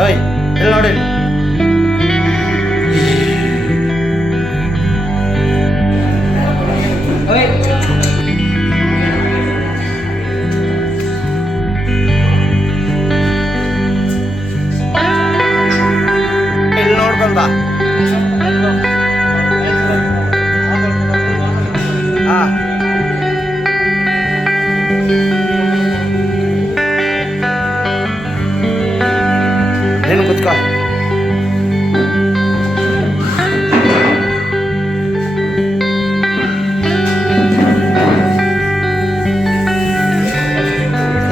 ಓಯ್ ಇಲ್ಲಿ ನೋಡಿ. ಇಲ್ಲಿ ನೋಡ್ಕೊಂಡ ಹಾ ನೀನು ಕುತ್ಕೋ.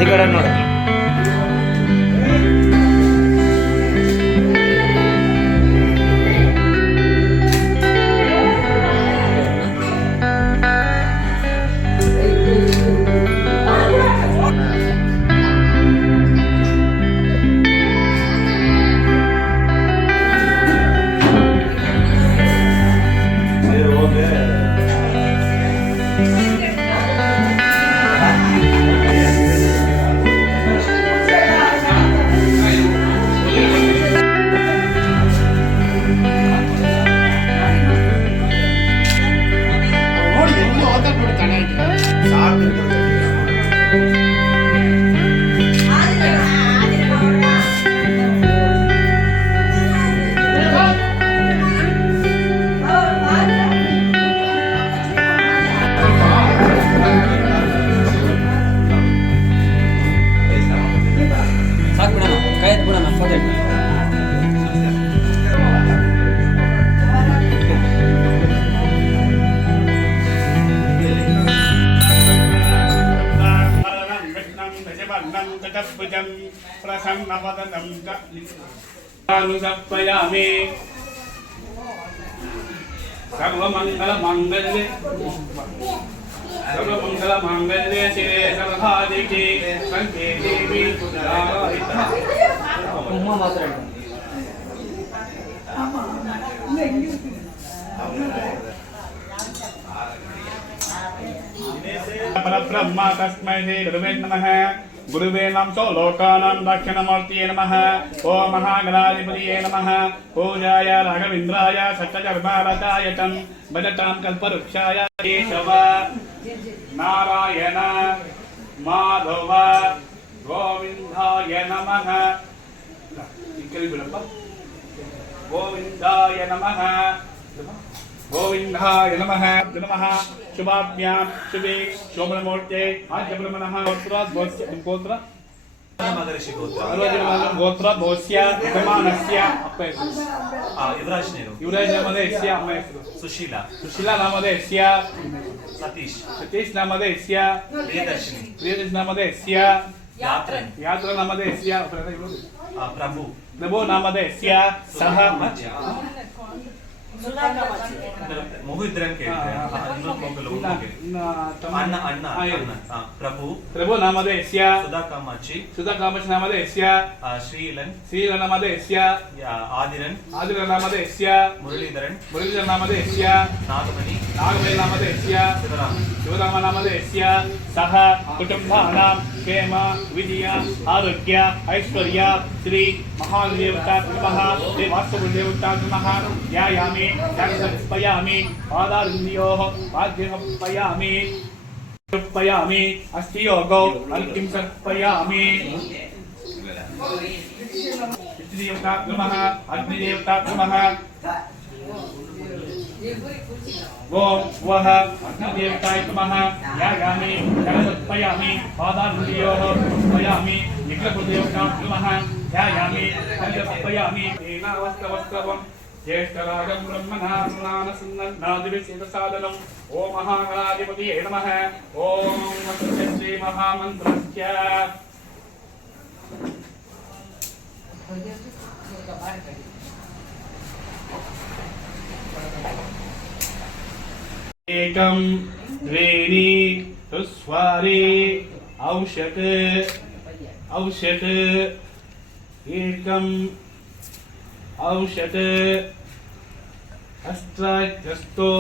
ಈ ಕಡೆ ನೋಡು. सर्वमंगलमांगल्ये शिवे सर्वसाधिके कंठे देवी परब्रह्म तस्मै श्री गुरुवे नमः। गुरुवे नमः लोकानां दक्षिणमूर्तये नमः। ओम महागणाधिपतये नमः। पूजाय राघवेन्द्राय सत्यधर्मरताय तं भजतां कल्पवृक्षाय केशव नारायण माधव गोविन्दाय नमः। गोविन्दाय नमः गोविन्दाय नमः नमः। शुभाभ्यां शुभे शोभनमूर्ते आद्यब्रह्मणः गोत्र गोत्र भोस्य यजमानस्य अप्ಪ ಹೆಸರು ಯುವರಾಜ್ ನಾಮಧೇಯಸ್ಯ ಅಮ್ಮ ಹೆಸರು ಸುಶೀಲಾ ನಾಮಧೇಯಸ್ಯ ಸತೀಶ್ ನಾಮಧೇಯಸ್ಯ ಪ್ರಿಯದರ್ಶಿನಿ ನಾಮಧೇಯಸ್ಯ ಯಾತ್ರ ನಾಮಧೇಯಸ್ಯ ಪ್ರಭು ನಾಮಧೇಯಸ್ಯ ಸಹ प्रभु नामधेयस्य सुधा कामाक्षी नामधेयस्य श्रीलन नामधेयस्य आदिरन नामधेयस्य मुरलीधरन नामधेयस्य नागमणि नामधेयस्य शिवराम नामधेयस्य सह कुटुंबानां क्षेम विजय आरोग्य ऐश्वर्य श्री महादेवता नमः। श्री वास्तुदेवता नमः। ध्यायामि समर्पयामि पादारविन्दयोः पाद्यं समर्पयामि अस्थियोगौ अर्घ्यं समर्पयामि। पितृदेवता नमः। अग्निदेवता नमः। ओम वह अग्निदेवताय नमः। ध्यायामि समर्पयामि पादारविन्दयोः समर्पयामि। निखिलदेवता नमः। ध्यायामि समर्पयामि। वस्त्रवस्त्रवं ज्येष्ठराजं ब्रह्मणानादिविशेषसाधनम्। ओम महागणाधिपतये नमः। ओम श्री महामन्त्रस्य एकं द्वेनि चत्वारि औषध एकं औषध अष्टो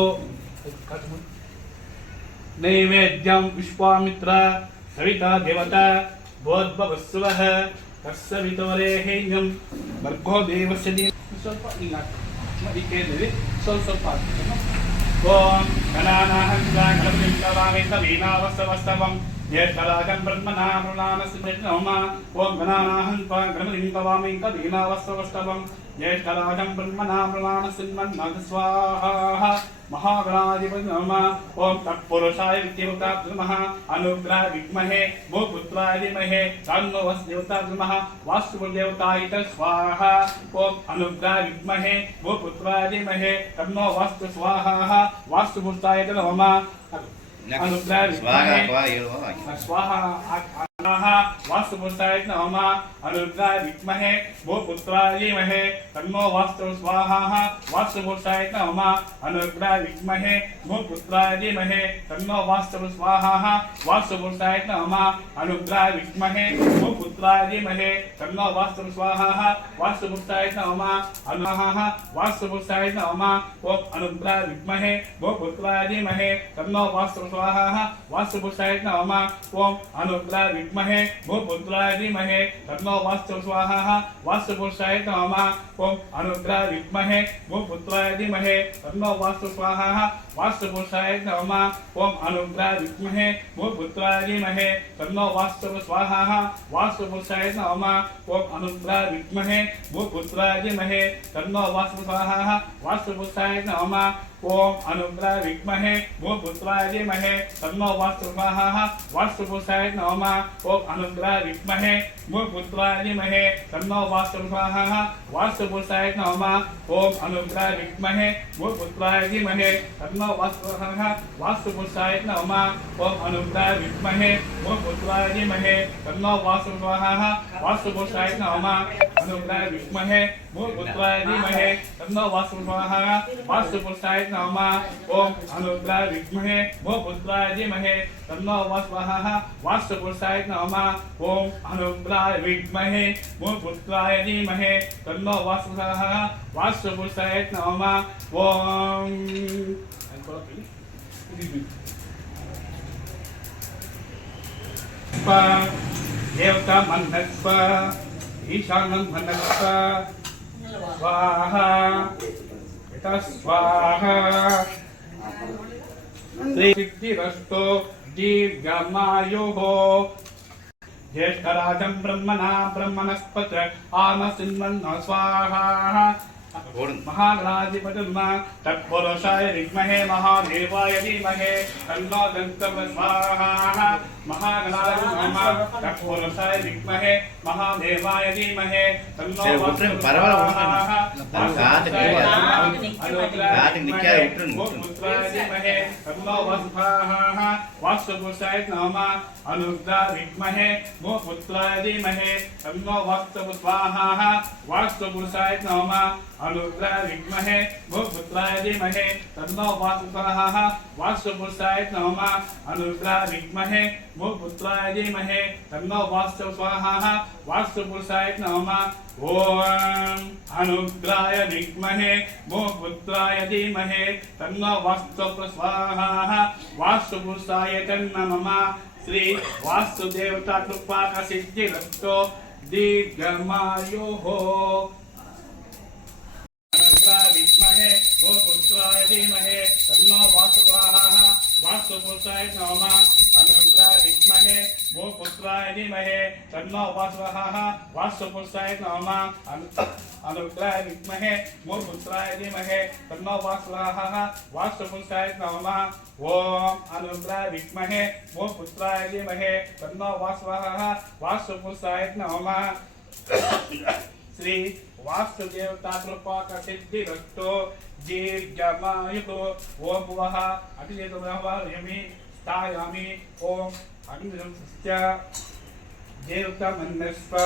नैवेद्यं विश्वामित्र सविता देवता भोद्भवस्वः तस्य वितोरेहेयं भर्गो देवस्य दी ಸ್ವಲ್ಪ ಇಲ್ಲ ಅದಕ್ಕೆ ಹೇಳಿದ್ವಿ ಸ್ವಲ್ಪ ಓಂ ಗಣಾನಾಹಂ ಗಣಪತಿಂ ತವಾಮಿ ಸವೀನಾವಸ್ತವಸ್ತವಂ ज्येष्ठराजं ब्रह्मणा मृणानस्मृतोम ओं गणानाहं गणपतिं तवामि सवीनावस्तवस्तवं ज्येष्ठराजं ब्रह्मणा मृणानस्मृतं स्वाहा महागणाधिपति नमः ओं तत्पुरुषाय विद्युताय नमः अनुग्रह विद्महे भूपुत्राय धीमहि तन्नो वसुदेवताय नमः वास्तुदेवताय स्वाहा ओं अनुग्रह विद्महे भूपुत्राय धीमहि तन्नो वास्तु स्वाहा वास्तुपुत्राय नमः अनुग्रह विद्महे स्वाहा वास्तुपुत्राय नमः अनुग्रह विद्महे भूपुत्राय धीमहि तन्नो वास्तु स्वाहा वास्तुपुत्राय नमः अनुग्रह विद्महे भूपुत्राय धीमहि तन्नो वास्तु स्वाहा वास्तुपुत्राय नमः अनुग्रह विद्महे भूपुत्राय धीमहि तन्नो वास्तु स्वाहा वास्तुपुत्राय नमः अनुग्रह वास्तुपुत्राय नमः ओम अनुग्रह विद्महे भूपुत्राय धीमहि तन्नो वास्तु स्वाहा वास्तुपुत्राय नमः ओम अनुग्रह विद्महे भूपुत्राय धीमहि तन्नो वास्तु स्वाहा वास्तुपुत्राय नमः ओम अनुग्रह विद्महे भूपुत्राय धीमहि तन्नो वास्तु स्वाहा वास्तुपुत्राय नमः ओम अनुग्रह विद्महे भूपुत्राय धीमहि तन्नो वास्तु स्वाहा वास्तुपुत्राय नमः ओम अनुग्रह विद्महे भूपुत्राय धीमहि तन्नो वास्तु स्वाहा वास्तुपुत्राय नमः ओम अनुग्रह विद्महे भूपुत्राय धीमहि तन्नो वास्तु स्वाहा वास्तुपुत्राय नमः ओम अनुग्रह विद्महे भूपुत्राय धीमहि तन्नो वास्तु स्वाहा वास्तुपुत्राय नमः ओम अनुग्रह विद्महे भूपुत्राय धीमहि तन्नो वास्तु स्वाहा वास्तुपुत्राय नमः ओम अनुग्रह विद्महे भूपुत्राय धीमहि तन्नो वास्तु स्वाहा वास्तुपुत्राय नमः अनुग्रह विद्महे भूपुत्राय धीमहि तन्नो वास्तु स्वाहा वास्तुपुत्राय नमः ओम अनुग्रह विद्महे भूपुत्राय धीमहि तन्नो वास्तु स्वाहा वास्तुपुत्राय नमः ओम अनुग्रह विद्महे भूपुत्राय धीमहि तन्नो वास्तु स्वाहा वास्तुपुत्राय नमः ओम देवता मन्नस्व ईशानं मन्नस्व स्वाहा स्वाहा सिद्धिरस्तु दीर्घमायुः ज्येष्ठराजं ब्रह्मणा ब्रह्मणस्पत आमसिन्वन्नो स्वाहा महागणाधिपति तत्पुरुषाय विद्महे महादेवाय धीमहि तन्नो दन्तं स्वाहा महागणाधिपति नमः तत्पुरुषाय विद्महे महादेवाय धीमहि तन्नो वास्तुपुत्राय नमः अनुग्रह विद्महे भूपुत्राय धीमहि तन्नो वास्तु स्वाहा वास्तुपुत्राय नमः अनुग्रह विद्महे भूपुत्राय धीमहि तन्नो वास्तु स्वाहा वास्तुपुत्राय नमः अनुग्रह विद्महे भूपुत्राय धीमहि तन्नो वास्तु स्वाहा वास्तुपुत्राय नमः ओम अनुग्रहाय विद्महे भूपुत्राय धीमहि तन्नो वास्तु स्वाहा वास्तुपुत्राय नमः श्री वास्तुदेवता कृपा सिद्धिरस्तु दीर्घमायुः विद्महे भूपुत्राय धीमहि तन्नो वास्तु स्वाहा वास्तुपुत्राय नमः अनुग्रह विद्महे भूपुत्राय धीमहि तन्नो वास्तु स्वाहा वास्तुपुत्राय नमः अनुग्रह विद्महे भूपुत्राय धीमहि तन्नो वास्तु स्वाहा वास्तुपुत्राय नमः ओम अनुग्रह विद्महे भूपुत्राय धीमहि तन्नो वास्तु स्वाहा वास्तुपुत्राय नमः श्री वास्तुदेवता कृपा का सिद्धिरस्तु दीर्घमायुः ओम वः अग्निदेवतामि स्थायामि ओम अग्निदेवस्य देवता मन्नस्व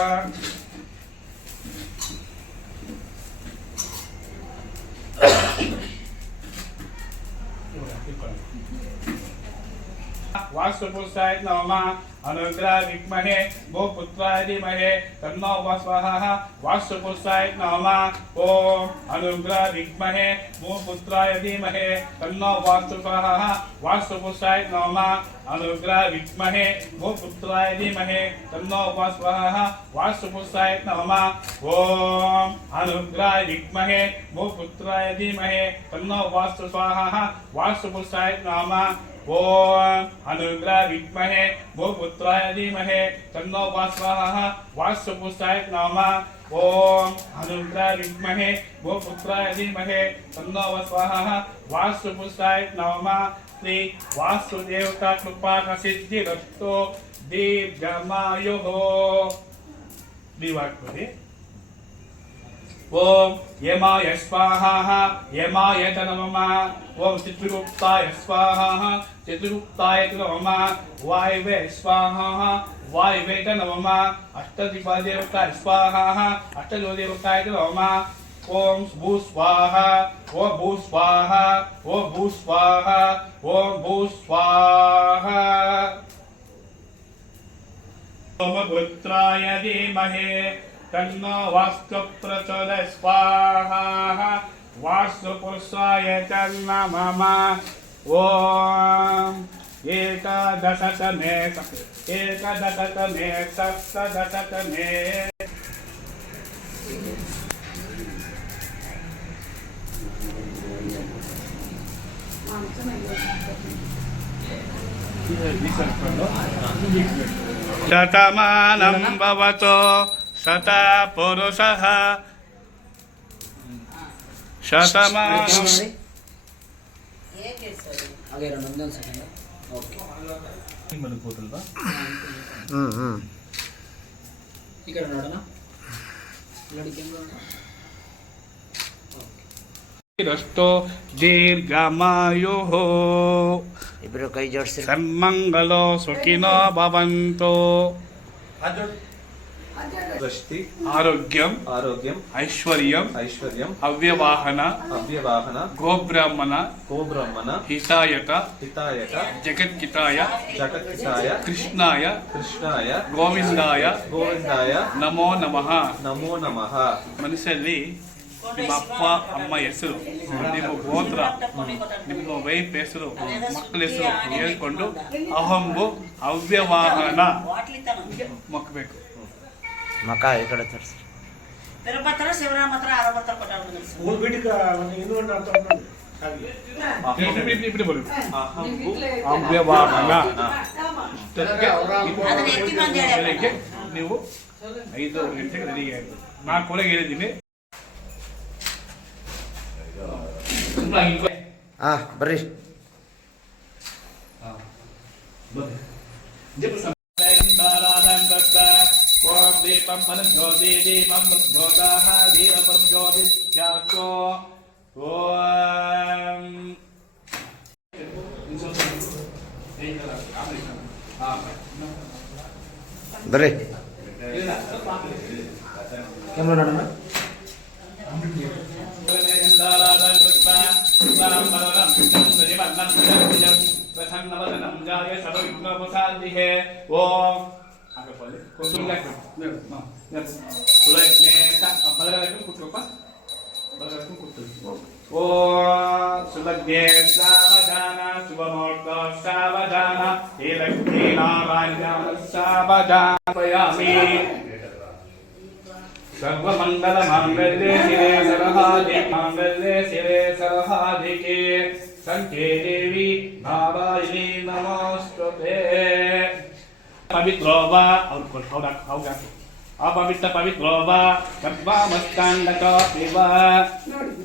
वास्तुपुरुषाय नमः अनुग्रह विद्महे भूपुत्राय धीमहि तन्नो स्वाहा वास्तुपुरुषाय नमः ओम अनुग्रह विद्महे भूपुत्राय धीमहि तन्नो स्वाहा वास्तुपुरुषाय नमः अनुग्रह विद्महे भूपुत्राय धीमहि तन्नो स्वाहा वास्तुपुरुषाय नमः ओम अनुग्रह विद्महे भूपुत्राय धीमहि तन्नो स्वाहा वास्तुपुरुषाय नमः ओम अनुग्रह विद्महे भूपुत्राय धीमहि तन्नो स्वाहा वास्तुपुरुषाय नमः ओम अनुग्रह विद्महे भूपुत्राय धीमहि तन्नो स्वाहा वास्तुपुरुषाय नमः श्री वासुदेवता कृपा सिद्धिरस्तु दीर्घमायुः दिवाकृति ओम यमाय स्वाहा यमाय नमः ओम चित्रगुप्ताय स्वाहा चित्रगुप्ताय नमः वायवे स्वाहा वायवे नमः अष्टदिक्पालदेवताय स्वाहा अष्टदिक्पालदेवताय नमः ओम भू स्वाहा ओम भू स्वाहा ओम भू स्वाहा ओम भू स्वाहा ओम पुत्राय धीमहि तन्नो वास्तु प्रचोदयात् स्वाहा वास्तुपुरुषाय च नमः ओम एकदशतमे सप्तदशतमे शतमानं भवतो शता पुरुषः शतमानं रस्तो दीर्घमायुः इब्रो कई जोड़ से सन्मंगलो सुखिनो भवन्तु दृष्टि आरोग्यम आरोग्यम ऐश्वर्यम ऐश्वर्यम अव्यवाहन अव्यवाहन गोब्राह्मण गोब्रह्मण हितायत हितायक जगत्किताय जगत्किताय कृष्णाय कृष्णाय गोविंदाय गोविंदाय नमो नमः नमो नमः ಮನಸ್ಸಲ್ಲಿ ನಿಮ್ಮ ಅಪ್ಪ ಅಮ್ಮ ಹೆಸರು ನಿಮ್ಮ ಗೋತ್ರ ನಿಮ್ಮ ವೈಫ್ ಹೆಸರು ಮಕ್ಕಳ ಹೆಸರು ಹೇಳ್ಕೊಂಡು ಅಹಂಬು ಅವ್ಯವಾಹನ ಮಕ್ಕಬೇಕು मका इकडे तर ತಿರುಪತಿ ಶಿವರಾಮ ಹತ್ರ ಅರವತ್ತರ ఇప్పుడు ಅವ್ಯವಾಹನ ನೀವು 5 ಗಂಟೆಗೆ ರೆಡಿ ಆಯಿತು 4 ಹೇಳಿದ್ದೀನಿ ಬರ್ರಿ ओम दीपम ज्योति दीपम ज्योताः दीपम ज्योति जाको ओम ಬರ್ರಿ कैमरा ನೋಡೋಣ ओम आगे बोले कुसुम लेकर तुला इसमें का बलगा लेकर कुछ रोका बलगा लेकर कुछ ओ सुलग्ने सावधाना शुभमुहूर्त सावधाना हे लक्ष्मी नारायण सावधान पयामि सर्वमंगल मांगल्ये शिवे सरहादिके संख्ये देवी नारायणी नमोस्तुते पवित्रो वा और अपवित्र पवित्रो वा कद्वामस्ताण्डको पिब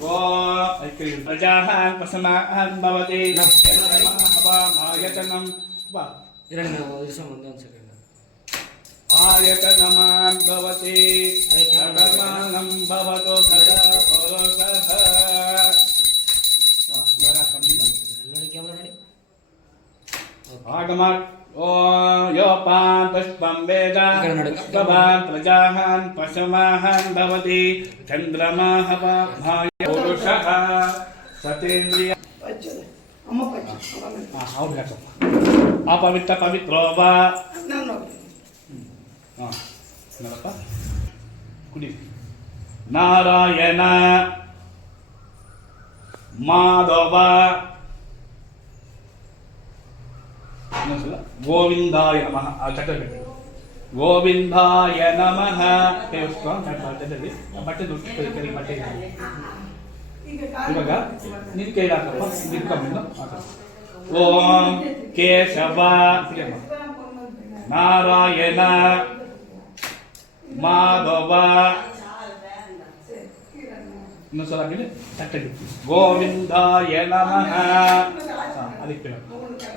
ओ प्रजाहान् पशमाहान् भवति हवामायतनं वा आयतनमान् भवति सर्वमानं भवतो सदा पुरुषः आगमत् ओम योपान पुष्पं वेद स्वभान प्रजाहान् पशमाहान् भवति चन्द्रमाः भाय पुरुषः सतेन्द्रिय अपवित्र पवित्रो वा ಏನಪ್ಪ ಕುಡಿ ನಾರಾಯಣ ಮಾಧವ ಇನ್ನೊಂದ್ಸಲ ಗೋವಿಂದಾಯ ನಮಃ ಚಟಬೇಕು ಗೋವಿಂದಾಯ ನಮಃ ಚಟಲಿ ಬಟ್ಟೆ ದುಡ್ಡು ಕೈ ಬಟ್ಟೆ ಇವಾಗ ನಿನ್ ಕೈ ಹಾಕಪ್ಪ ನಿಂತ್ಕೊಂಡ್ಬಿಂದು ಓಂ ಕೇಶವ ನಾರಾಯಣ ಮಾಧವ ಇನ್ನೊಂದ್ಸಲ ಹಾಕಿದ್ರೆ ಚಟ್ಟಲಿ ಗೋವಿಂದಾಯ ನಮಃ ಅದಕ್ಕೆ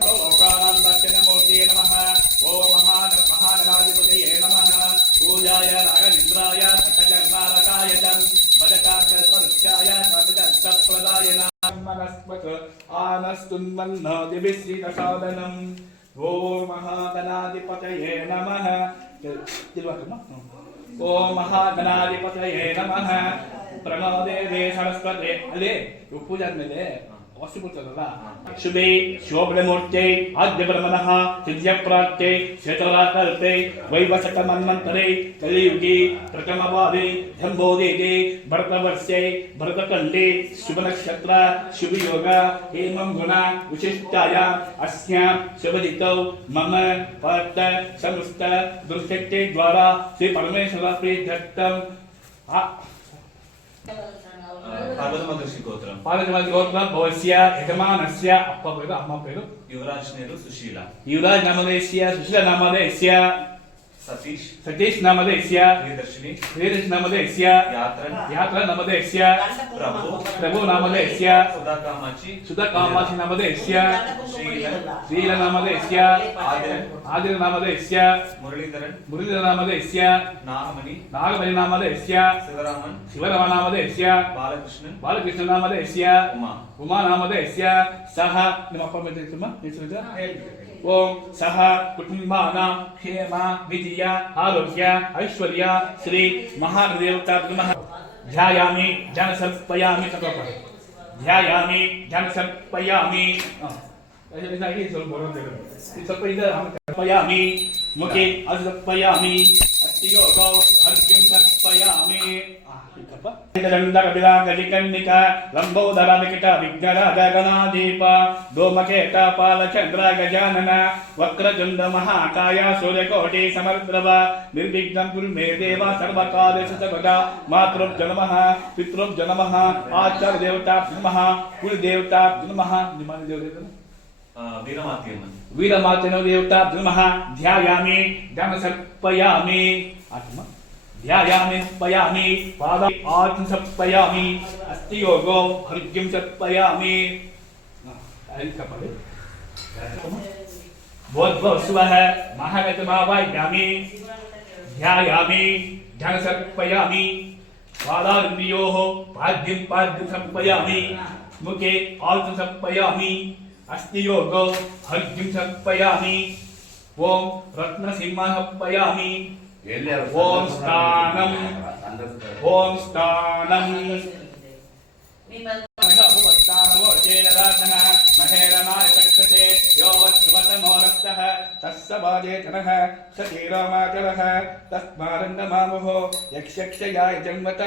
ಲೋಕಾನಂದಮೂರ್ತಿಯೇ ನಮಃ ಓಂ ಮಹಾಗಣಾಧಿಪತಿಯೇ ನಮಃ ಪೂಜಾಯ ರಾಘವೇಂದ್ರಾಯ ಸಕಲಜನ್ಮಾಲಕಾಯ ಭಜಕಾರ್ಕಲ್ಪವೃಕ್ಷಾಯ ಸರ್ವಜಗತ್ಪ್ರದಾಯ ನಮಃ ಆನಸ್ತುನ್ಮನ್ನೋದಿಭಿಶ್ರೀತಸಾದನಂ ಓಂ ಮಹಾಗಣಾಧಿಪತಯೇ ನಮಃ ಓಂ ಮಹಾಗಣಾಧಿಪತಯೇ ನಮಃ ಪ್ರಣವದೇವೇ ಸರಸ್ವತಿ ಅಲ್ಲೇ ಪೂಜೆ ಆದ್ಮೇಲೆ ವಸ್ತು ಕೊಡ್ತಾರಲ್ಲ ಶುಭೆ ಶೋಭನಮೂರ್ತೆ ಆದ್ಯ ಬ್ರಹ್ಮಣಃ ಸಿದ್ಧ್ಯಪ್ರಾಪ್ತೆ ಕ್ಷೇತ್ರಕಲ್ಪೆ ವೈವಸಕ ಮನ್ವಂತರೆ ಕಲಿಯುಗಿ ಪ್ರಥಮವಾದೆ ಜಂಬೋದೇಗೆ ಭರತವರ್ಷೆ ಭರತಖಂಡೇ ಶುಭ ನಕ್ಷತ್ರ ಶುಭಯೋಗ ಹೇಮಂ ಗುಣ ವಿಶಿಷ್ಟಾಯ ಅಸ್ಯಾಂ ಶುಭಜಿತೌ ಮಮ ಪಾರ್ಥ ಸಮಸ್ತ ದುರ್ಶಕ್ತಿ ದ್ವಾರ ಶ್ರೀ ಪರಮೇಶ್ವರ ಪ್ರೀತ್ಯರ್ಥಂ పార్వతమహర్షి గోత్రం పార్వతమహర్షి గోత్రం భవస్య యజమానస్య అప్ప పేరు అమ్మ పేరు యువరాజ్ నేరు సుశీల యువరాజ్ నామధేయస్య సుశీల నామధేయస్య సతీష్ నామధేయస్య ప్రియదర్శిని నామధేయస్య యాత్ర నామధేయస్య ప్రభు నామధేయస్య సుధాకామాచి నామధేయస్య శ్రీల నామధేయస్య ఆదిర నామధేయస్య మురళీధర నామధేయస్య నాగమణి నామధేయస్య శివరామ నామధేయస్య బాలకృష్ణ నామధేయస్య ఉమా నామధేయస్య సహ ನಿಮ್ಮ ಅಪ್ಪ ಮೇಲೆ ಹೆಸರು ಓಂ ಸಹ ಕುಟುಂಬಾನಾಂ ಕ್ಷೇಮ ವಿಜಯ ಆರೋಗ್ಯ ಐಶ್ವರ್ಯ ಶ್ರೀ ಮಹಾದೇವತಾ ನಮಃ ಧ್ಯಾಯಾಮಿ ಧ್ಯಾನಸರ್ಪಯಾಮಿ ತಗೋಪ ಧ್ಯಾಯಾಮಿ ಧ್ಯಾನಸರ್ಪಯಾಮಿ ಸ್ವಲ್ಪ ಬರೋದಿಲ್ಲ ಸ್ವಲ್ಪ ಇದೆ ಸರ್ಪಯಾಮಿ ಮುಖೆ ಅಸರ್ಪಯಾಮಿ ಅಸ್ತಿಯೋಗೋ ಹರ್ಗ್ಯಂ ಸರ್ಪಯಾಮಿ ದಂಡಕಪಿಲಾಂಗಲಿಕನ್ನಿಕ ಲಂಬೋದರ ವಿಕಟ ವಿಘ್ನರಾಜ ಗಣಾದೀಪ ಧೂಮಕೇತ ಪಾಲಚಂದ್ರ ಗಜಾನನ ವಕ್ರತುಂಡ ಮಹಾಕಾಯ ಸೂರ್ಯಕೋಟಿ ಸಮರ್ಪ್ರಭ ನಿರ್ವಿಘ್ನಂ ಕುರು ಮೇ ದೇವ ಸರ್ವಕಾರ್ಯೇಷು ಸರ್ವದಾ ಮಾತೃಭ್ಯೋ ನಮಃ ಪಿತೃಭ್ಯೋ ನಮಃ ಆಚಾರ್ಯ ದೇವತಾಭ್ಯೋ ನಮಃ ಕುಲದೇವತಾಭ್ಯೋ ನಮಃ ನಿಮ್ಮ ದೇವತೆ ವೀರಮಾತೆನೋ ದೇವತಾಭ್ಯೋ ನಮಃ ಧ್ಯಾಯಾಮಿ ಧ್ಯಾನಸರ್ಪಯಾಮಿ ಆತ್ಮ ध्यायामि सर्पयामि पादं आत्म सर्पयामि अस्ति योगो हृद्यं सर्पयामि बोधवस्वः महागतमावायामि ध्यायामि ध्यान सर्पयामि पादान्योः पाद्यं सर्पयामि मुखे आत्म सर्पयामि अस्ति योगो हृद्यं सर्पयामि ओम रत्नसिंह सर्पयामि ओम स्थानम महेरनाय चक्षते यो वत्सवतमोरस्तः तस्सवादेतनः सतीरामाचरः तस्मारन्दमामुः यक्षयाय जन्मत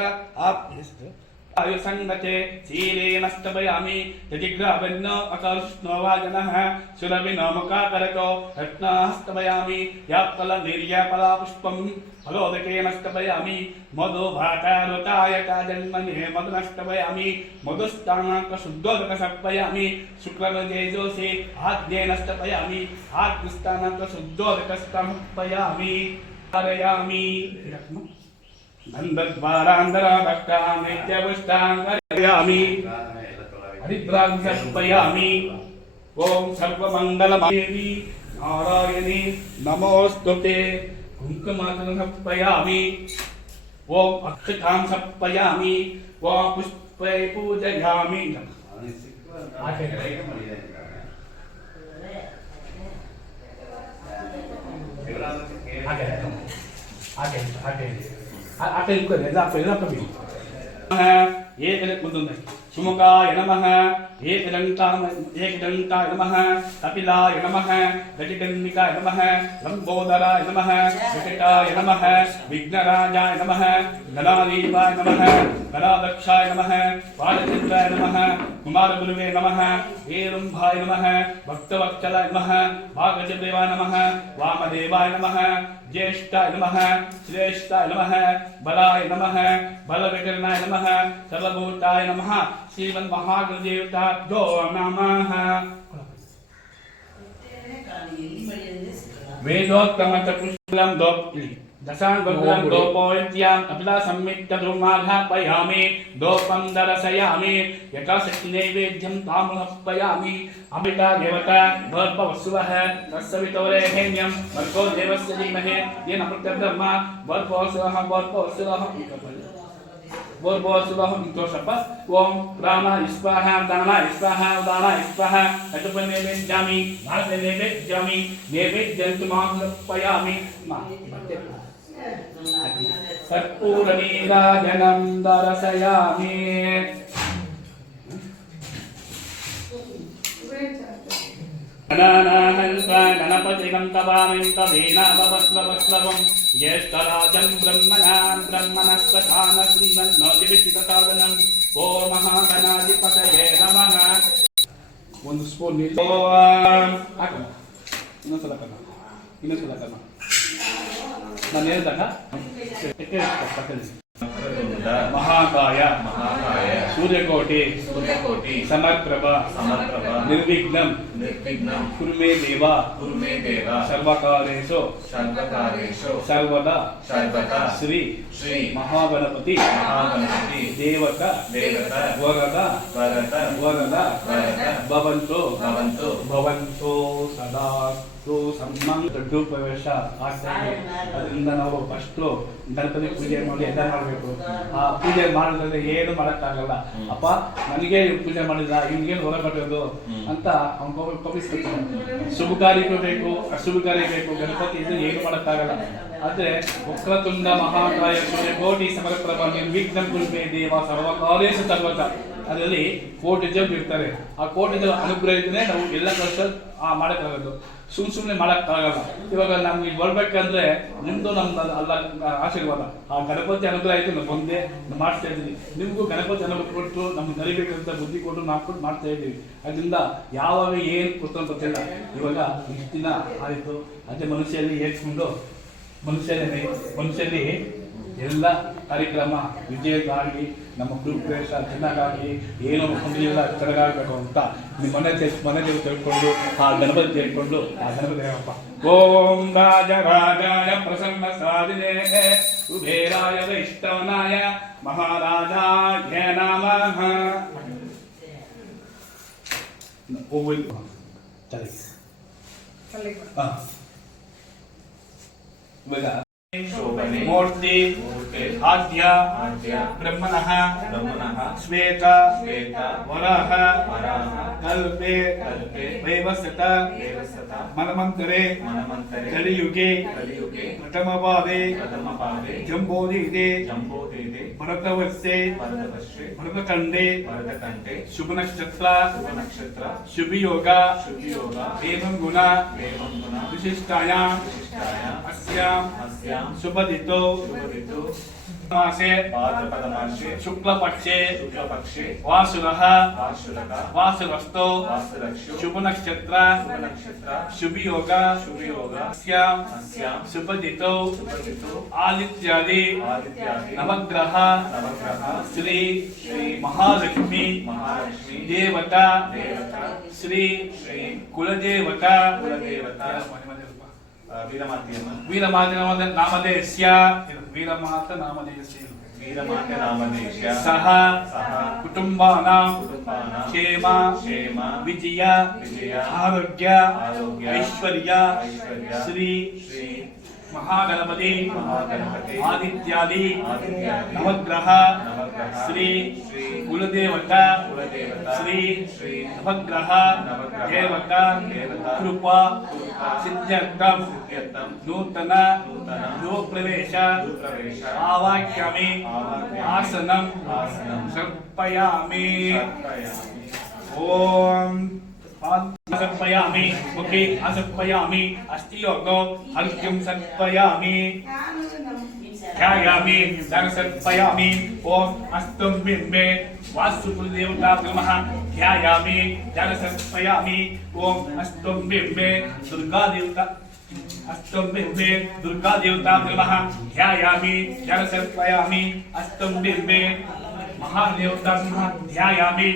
आयुसंगते शीलेनस्तपयामि यजिग्रावन्नो अकर्ष्णो वाजनः सुरविनो मुखाकरतो रत्नास्तपयामि यात्फलनिर्याफलापुष्पं फलोदकेनस्तपयामि मधुभाटारुताय काजन्मने मधुनस्तपयामि मधुस्थानाङ्कशुद्धोदकसर्पयामि शुक्लमजेजोषे आद्येनस्तपयामि आद्यस्थानाङ्कशुद्धोदकस्तर्पयामि कारयामि गन्धद्वारान्तराभक्तामित्यपुष्टाङ्गयामि हरिद्रां सर्पयामि ओम सर्वमङ्गलमादेवी नारायणी नमोस्तुते कुङ्कुमार्चनं सर्पयामि ओम अक्षतां सर्पयामि ओम पुष्पै पूजयामि आटे इनको ले जा पहला कभी ये कने कुंदन सुमुखाय नमः एकदन्ताय नमः कपिलाय नमः गजकर्णिकाय नमः लंबोदराय नमः विकटाय नमः विघ्नराजाय नमः गणाधीपाय नमः गणाध्यक्षाय नमः बालचन्द्राय नमः कुमारगुरुवे नमः हेरम्भाय नमः भक्तवत्सलाय नमः भागजदेवाय नमः वामदेवाय नमः ज्येष्ठाय नमः श्रेष्ठाय नमः बलाय नमः बलविकरणाय नमः सर्वभूताय नमः श्रीमन्महागणदेवताभ्यो नमः वेदोक्तम चतुष्फलं दोक्ति दशांगोत्तरं दोपोयत्यां अपिला सम्मित्य धूमाघापयामि दोपं दर्शयामि यथाशक्ति नैवेद्यं तामहपयामि अमृता देवता भवत्वसुवः तस्य वितोरेण्यं भर्गो देवस्य धीमहि येन प्रत्यब्रह्मा भवत्वसुवः ओम प्राणाय स्वाहा दानाय स्वाहा उदानाय स्वाहा अतुपनेवेद्यामि भारतनेवेद्यामि नैवेद्यन्तुमाग्लपयामि कर्पूरनीराजनं दर्शयामि गणपतिं तवामिं तदेनावस्वस्वं ज्येष्ठराजं ब्रह्मणस्पदान श्रीमन्नोदिविचितसादनम् ओ महागणाधिपतये नमः ಒಂದು ಸ್ಪೂನ್ ನೀರು ಹಾಕಮ್ಮ ಇನ್ನೊಂದ್ಸಲ ನಾನು ಹೇಳ್ದಾಗ महाकाय सूर्यकोटि समर्प्रभ निर्विघ्नं कुरु मे देव सर्वकारेषु सर्वदा श्री महागणपति देवता वरदा भवन्तु सदा ದೊಡ್ಡ ಪ್ರವೇಶ ಆಗ್ತದೆ. ಅದರಿಂದ ನಾವು ಫಸ್ಟ್ ಗಣಪತಿ ಪೂಜೆ ಮಾಡಿ ಎಲ್ಲ ಮಾಡಬೇಕು. ಆ ಪೂಜೆ ಮಾಡಿದ್ರೆ ಏನು ಮಾಡೋಕ್ಕಾಗಲ್ಲ. ಅಪ್ಪ ನನಗೆ ಪೂಜೆ ಮಾಡಿಲ್ಲ ಇವ್ನಿಗೇನು ಹೊರ ಬರೋದು ಅಂತ ಅವ್ನು ಕೋಪಿಸ್ಕೊತಾನೆ. ಶುಭ ಕಾರ್ಯಕ್ಕೂ ಬೇಕು ಅಶುಭ ಕಾರ್ಯ ಬೇಕು. ಗಣಪತಿ ಇದ್ರೆ ಏನು ಮಾಡೋಕ್ಕಾಗಲ್ಲ. ಆದ್ರೆ ವಕ್ರತುಂಡ ಮಹಾಕಾಯ ಸೂರ್ಯಕೋಟಿ ಸಮರ್ಪ್ರಭ ನಿರ್ವಿಘ್ನಂ ಕುರು ಮೇ ದೇವ ಸರ್ವಕಾರ್ಯೇಷು ಸರ್ವದಾ. ಅದರಲ್ಲಿ ಕೋಟಿ ಜನ ಇರ್ತಾರೆ. ಆ ಕೋಟಿ ಜನ ಅನುಗ್ರಹ ಇದ್ರೆ ನಾವು ಎಲ್ಲ ಕೆಲಸ ಮಾಡಕ್ಕಾಗೋದು. ಸುಮ್ಮನೆ ಮಾಡಕ್ಕಾಗಲ್ಲ. ಇವಾಗ ನಮ್ಗೆ ಬರ್ಬೇಕಂದ್ರೆ ನಿಮ್ದು ನಮ್ದು ಅಲ್ಲ ಆಶೀರ್ವಾದ. ಆ ಗಣಪತಿ ಅನುಗ್ರಹ ಆಯ್ತು ನಾವು ಬಂದೆ ಮಾಡ್ತಾ ಇದ್ದೀವಿ. ನಿಮ್ಗೂ ಗಣಪತಿ ಅನುಗ್ರಹ ಕೊಟ್ಟು ನಮ್ಗೆ ನರಿಬೇಕಂತ ಬುದ್ಧಿ ಕೊಟ್ಟು ನಾವು ಮಾಡ್ತಾ ಇದ್ದೀವಿ. ಅದರಿಂದ ಯಾವಾಗ ಏನು ಕೊಡ್ತಾನೆ ಗೊತ್ತಿಲ್ಲ. ಇವಾಗ ಇಷ್ಟು ದಿನ ಆಯಿತು. ಅದೇ ಮನುಷ್ಯಲ್ಲಿ ಏರ್ಸ್ಕೊಂಡು ಮನುಷ್ಯರಲ್ಲಿ ಎಲ್ಲ ಕಾರ್ಯಕ್ರಮ ವಿಜಯಕ್ಕಾಗಲಿ ನಮ್ಮ ಗೃಹಪ್ರವೇಶ ಚೆನ್ನಾಗಾಗಿ ಏನೋ ಎಲ್ಲ ಚೆನ್ನಾಗಬೇಕು ಅಂತ ನಿಮ್ಮ ಮನೆ ದೇವರು ತಿಳ್ಕೊಂಡು ಆ ಗಣಪತಿ ತಿಳ್ಕೊಂಡು ಆ ಗಣಪತಿ ಹೇಳಪ್ಪ. ಓಂ ರಾಜರಾಜಾಯ ಪ್ರಸನ್ನ ಸಾಧಿನೇ ಕುಬೇರಾಯ ವೈಷ್ಣವನಾಯ ಮಹಾರಾಜಾಯ ನಮಃ. मूर्ति आद्य ब्रह्मणः श्वेत वराह कल्पे वैवस्वत मनमंतरे कलियुगे प्रथमपादे जम्बोदीदे भरतवर्षे भरतखंडे शुभ नक्षत्र शुभ योगा एवं गुण विशिष्टायां अस्यां शुभदितो मासे शुक्लपक्षे वासुरः वासुरस्तो शुभ नक्षत्र शुभ योगा अस्यां शुभदितो आदित्यादि नवग्रह श्री महालक्ष्मी देवता श्री कुलदेवता वीरमाता नामधेयस्य सह कुटुंबानां क्षेम विजय आरोग्य ऐश्वर्य श्री महागणपति आदित्यादि नवग्रह श्री कुलदेवता श्री नवग्रह देवता कृपा सिद्ध्यर्थं नूतन गृहप्रवेश आवाह्यामि आसनं समर्पयामि. ओम सर्पयामि मुखे असर्पयामि अस्तियोगो अर्घ्यं सर्पयामि ध्यायामि सर्पयामि ओम अस्तुं बिम्बे वासुदेवताभ्यो नमः ध्यायामि सर्पयामि ओम अस्तुं बिम्बे दुर्गा देवता अस्तुं बिम्बे दुर्गा देवताभ्यो नमः ध्यायामि सर्पयामि अस्तुं बिम्बे महादेवता ध्यायामि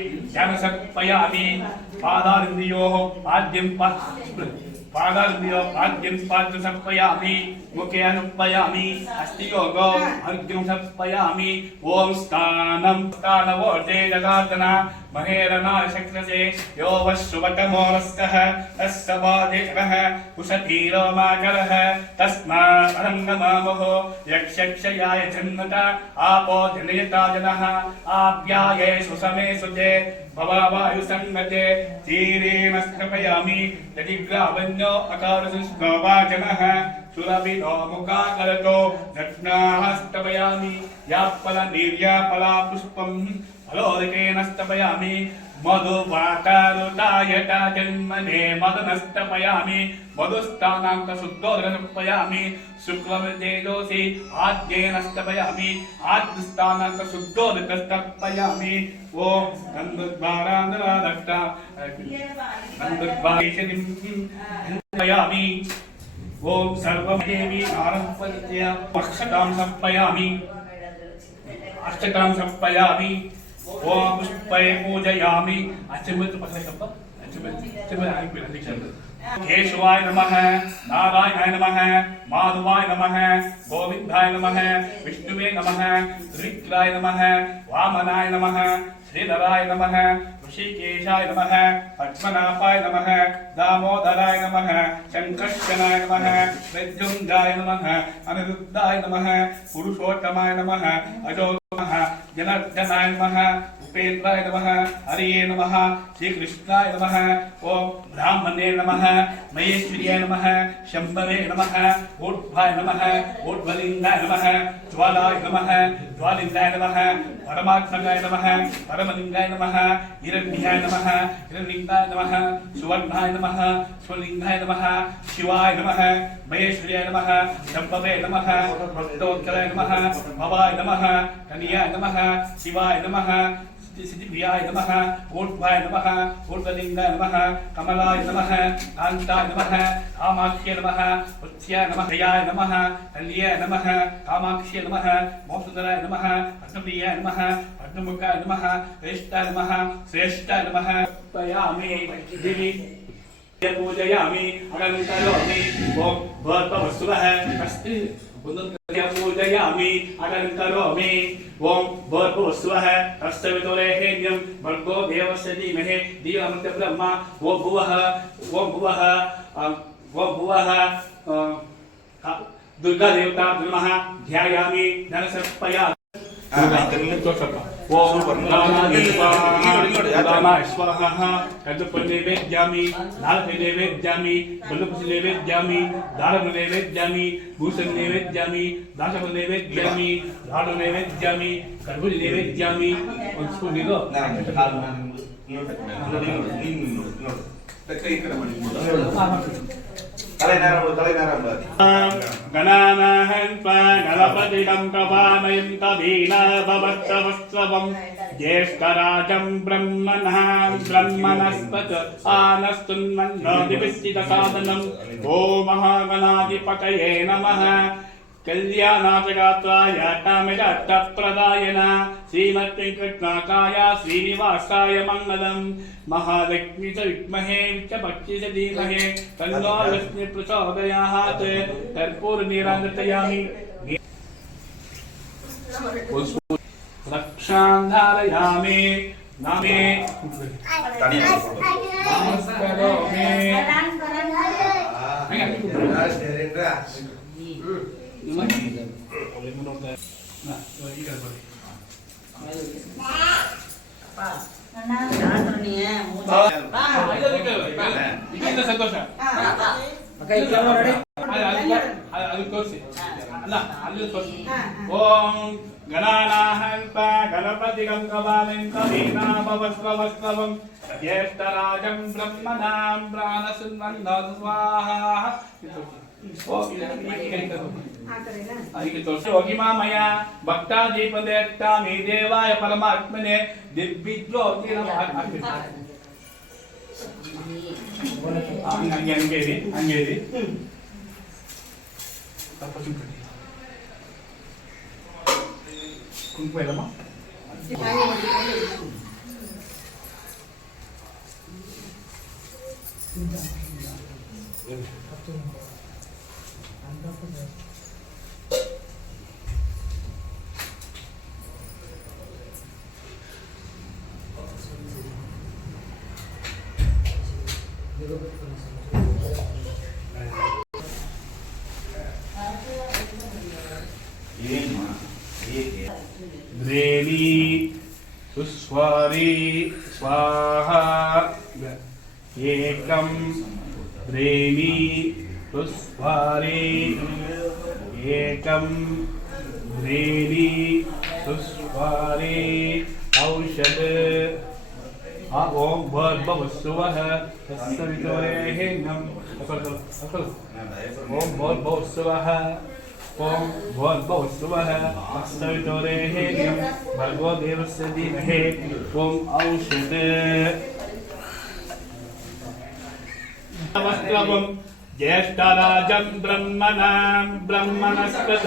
सर्पयामि पादारविंदयोः आद्यं पाद्यं सर्पयामि मुखे सर्पयामि अस्तियोगो अर्घ्यं सर्पयामि ओम स्थानवोटे जगातना महेरनाय शक्रसे यो वश्रुवटमोरस्कः तस्य वादेशः कुशधीरो माकरः तस्मात् अरङ्गमामोः यक्षयाय जन्मता आपो जनयता जनः आव्यायेषु समेषु चे भवायुसङ्गते तीरेण स्थापयामि यदिग्रावण्यो अकारसुष्णवाचनः सुरभिनो मुखाकरतो दक्षिणाः स्थापयामि याप्फलनिर्याफला पुष्पम् फलोदकेन स्थापयामि मधुवातारुतायता जन्मने मदनस्तपयामि मधुस्थानाङ्कशुद्धोदकस्थापयामि शुक्लमृतेजोषि आद्येन स्थपयामि आद्यस्थानाङ्कशुद्धोदकस्थापयामि ओम नन्दद्वारान्दरादष्टा नन्दद्वारेशनिं ओम सर्वदेवी नारंपत्य अक्षतां समर्पयामि अक्षतां समर्पयामि ओम पुष्पे पूजयामि अचमत पठयतप अचमत केशवाय नमः नारायणाय नमः माधवाय नमः गोविंदाय नमः विष्णुवे नमः त्रिविक्राय नमः वामनाय नमः श्रीधराय नमः ऋषिकेशाय नमः पद्मनाभाय नमः दामोदराय नमः शंकर्षणाय नमः प्रद्युम्नाय नमः अनिरुद्धाय नमः पुरुषोत्तमाय नमः अजो नमः जनार्दनाय नमः उपेन्द्राय नमः हरिये नमः श्रीकृष्णाय नमः ओम ब्राह्मणे नमः महेश्वर्याय नमः शंभवे नमः ऊर्ध्वाय नमः ऊर्ध्वलिंगाय नमः ज्वालाय नमः ज्वालिंगाय नमः परमात्मकाय नमः परमलिंगाय नमः हिरण्याय नमः हिरण्यलिंगाय नमः सुवर्णाय नमः स्वलिंगाय नमः शिवाय नमः महेश्वर्याय नमः शंभवे नमः भक्तोत्कलाय नमः भवाय नमः कन्याय नमः शिवाय नमः सिद्धिप्रियाय नमः ऊर्ध्वाय नमः ऊर्ध्वलिंगाय नमः कमलाय नमः कांताय नमः कामाक्ष्यै नमः उत्स्याय नमः जयाय नमः कल्याय नमः कामाक्ष्यै नमः मोक्षुधराय नमः पद्मप्रियाय नमः पद्ममुखाय नमः श्रेष्ठाय नमः श्रेष्ठाय नमः पयामि देवी पूजयामि अगंकरोमि ओम भवत्वस्वः अस्ति पूजयामि अगंकरोमि ओम भवत्वस्वः तस्य विदुरेहेन्यं भर्गो देवस्य धीमहि धियो ब्रह्मा वो भुवः दुर्गा देवता नमः ध्यायामि धनसर्पयामि नैवेद्यामि नैवेद्यामि नैवेद्यामि नैवेद्यामि भूषण नैवेद्यामि दाशम नैवेद्यामि लाडू नैवेद्यामि कर्बूज नैवेद्यामि गणानाहन्त्वा गणपतिं कवामयं तवीनाभवत्सवस्रवं ज्येष्ठराजं ब्रह्मणस्पत आनस्तुन्मन्नोदिविश्चितसादनम् ॐ महागणाधिपतये नमः कल्याणाचगात्राय कामिदर्थप्रदायन श्रीमद्वेङ्कटनाथाय श्रीनिवासाय मङ्गलम् महालक्ष्मी च विद्महे विच्चपक्षि च धीमहि तन्नो लक्ष्मी प्रचोदयात् कर्पूरनिराजयामि रक्षां धारयामि नामे नमस्करोमि ಸಂತೋಷ ಅದು ತೋರಿಸಿ ಅಲ್ಲ ಅಲ್ಲಿ ತೋರಿಸಿ ಓಂ ಗಣಾನಾಹಂತ ಗಣಪತಿ ಗಂಗವಾಮಿಂ ಕವೀನಾಭವಸ್ವವಸ್ವಂ ज्येष्ठराजं ब्रह्मणां प्राणसुन्वन्नो स्वाहा योगी मामया भक्तादीपदेष्टामि देवाय परमात्मने दिव्यज्ञो हंगेरी कुंकुम इಲ್ಲಮ್ಮ द्रेणी सुस्वारी स्वाहा एकं द्रेणी सुस्वारी एकं द्रेणी सुस्वारी औषध ओम भर्भवस्सुवः तस्सवितुरेहिण्यं ओम भर्भवस्सुवः ओम भर्भवस्सुवः तस्सवितुरेहिण्यं भर्गो देवस्य धीमहि ओम औषध नमस्त्रवं ज्येष्ठराजं ब्रह्मणां ब्रह्मणस्पत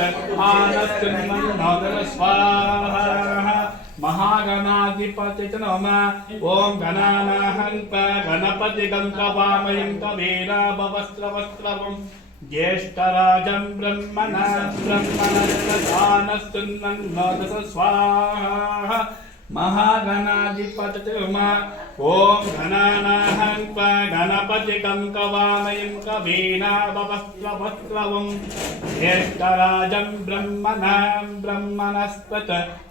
आनस्तन्मन्नोदर स्वाहा महागणाधिपति नमः ओम गणानाहं गणपतिं कवामयं कवीराभवस्त्रवस्त्रवं ज्येष्ठराजं ब्रह्मणां ब्रह्मणस्पत आनस्तन्मन्नोदर स्वाहा महागणाधिपति नमः ओम गणानाहं गणपतिं कवामयं कवीनाभवस्त्रवस्त्रवं ज्येष्ठराजं ब्रह्मणां ब्रह्मणस्पत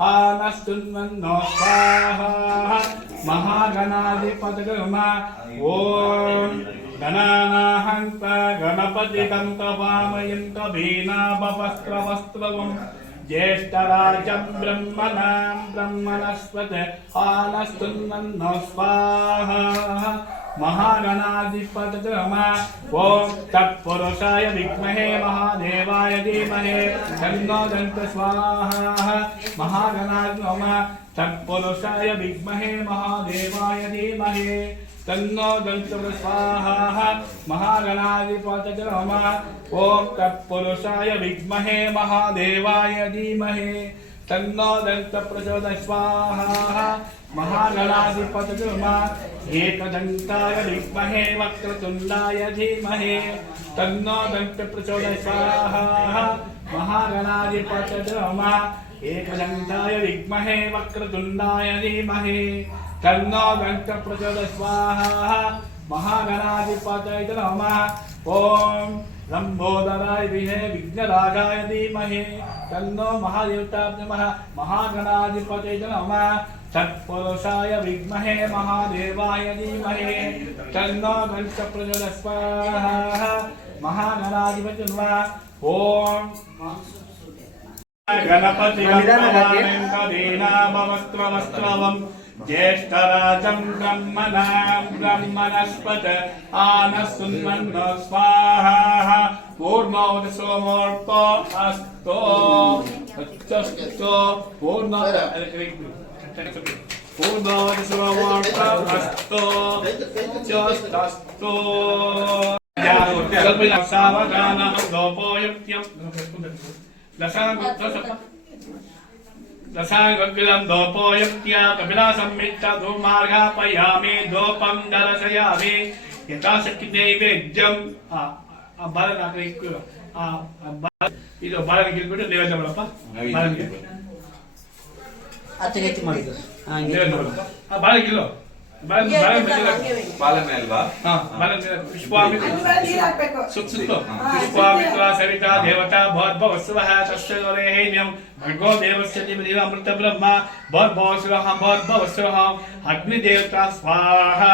आनस्तुन्वन्नो स्वाहा महागणाधिपति नमः ओम गणानाहं गणपतिं कवामयं कवीनाभवस्त्रवस्त्रवं ज्येष्ठराजं ब्रह्मणां ब्रह्मणस्पत आनस्तुन्वन्नो स्वाहा महागणाधिपति नमः ओम तत्पुरुषाय विद्महे महादेवाय धीमहि तन्नो दन्ति स्वाहा महागणाधिपति नमः तत्पुरुषाय विद्महे महादेवाय धीमहि तन्नो दन्ति स्वाहा महागणाधिपति नमः ओम तत्पुरुषाय विद्महे महादेवाय धीमहि तन्नो दन्ति प्रचोदयात् स्वाहा महागणाधिपति नमः एकदन्ताय विद्महे वक्रतुण्डाय धीमहि तन्नो दन्ति प्रचोदयात् स्वाहा महागणाधिपति नमः एकदन्ताय विद्महे वक्रतुण्डाय धीमहि तन्नो दन्ति प्रचोदयात् स्वाहा महागणाधिपतये नमः ओम लंबोदराय विघ्नराजाय धीमहि तन्नो महादेवताय नमः महागणाधिपतये नमः तत्पुरुषाय विद्महे महादेवाय धीमहि तन्नो दन्ति प्रचोदयात् स्वाहा महागणाधिपतये नमः ओम गणपतिं कवीनाभवस्त्रवस्त्रवं ज्येष्ठराजं ब्रह्मणां ब्रह्मणस्पत आनस्तुन्वन्नो स्वाहा पूर्णोऽवतु सोमोऽर्थो अस्तु अच्चस्तु पूर्णोऽवतु सोमोऽर्थो अस्तु अच्चस्तु सावधानः लोपोयुक्त्यं दशांगुलं दोपोयुक्त्या कपिलासंमित्ता धूमार्गापयामि दोपं दर्शयामि यथाशक्ति नैवेद्यं बालनागरी ಇದು ಬಾಲನಿಗೆ ಇಟ್ಬಿಟ್ಟು ನೈವೇದ್ಯ ಮಾಡಪ್ಪ ಬಾಲನಿಗೆ ಅತ್ತಿಗೆ ಮಾಡಿದ್ರು ನೈವೇದ್ಯ ಮಾಡಪ್ಪ ಬಾಲನಿಗೆ ಇಲ್ಲೋ ಬಾಲಮೇಲ್ವಾ पुष्पामित्रा सविता देवता भवत्सवः तस्य वरेण्यं भर्गो देवस्य धीमहि अमृत ब्रह्म भवत्सवः भवत्सवः अग्निदेवता स्वाहा